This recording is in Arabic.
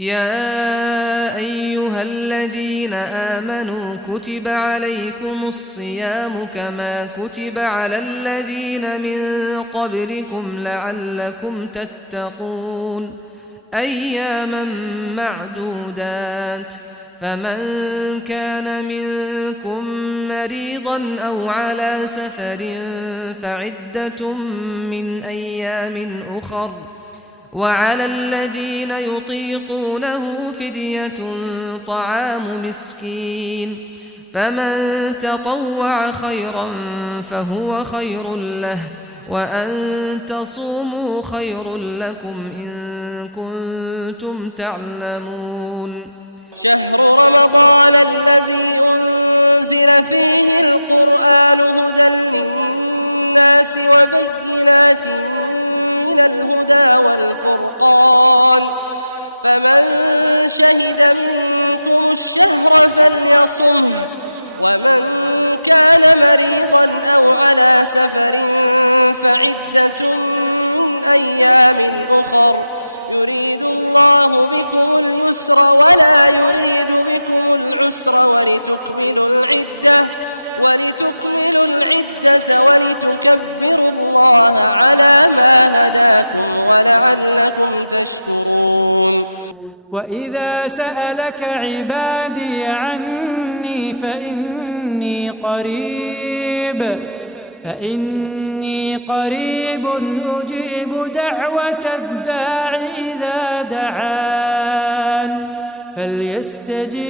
يا أيها الذين آمنوا كتب عليكم الصيام كما كتب على الذين من قبلكم لعلكم تتقون أياما معدودات فمن كان منكم مريضا أو على سفر فعدة من أيام أخر وعلى الذين يطيقونه فدية طعام مسكين فمن تطوع خيرا فهو خير له وأن تصوموا خير لكم إن كنتم تعلمون شهر رمضان الذي أنزل فيه القرآن هدى للناس وبينات من الهدى والفرقان فمن شهد منكم الشهر فليصمه ومن كان مريضا أو على سفر فعدة من أيام أخر يريد الله بكم اليسر ولا يريد بكم العسر ولتكملوا العدة ولتكبروا الله على ما هداكم ولعلكم تشكرون. وإذا سألك عبادي عني فإني قريب أجيب دعوة الداع إذا دعان فليستجيبوا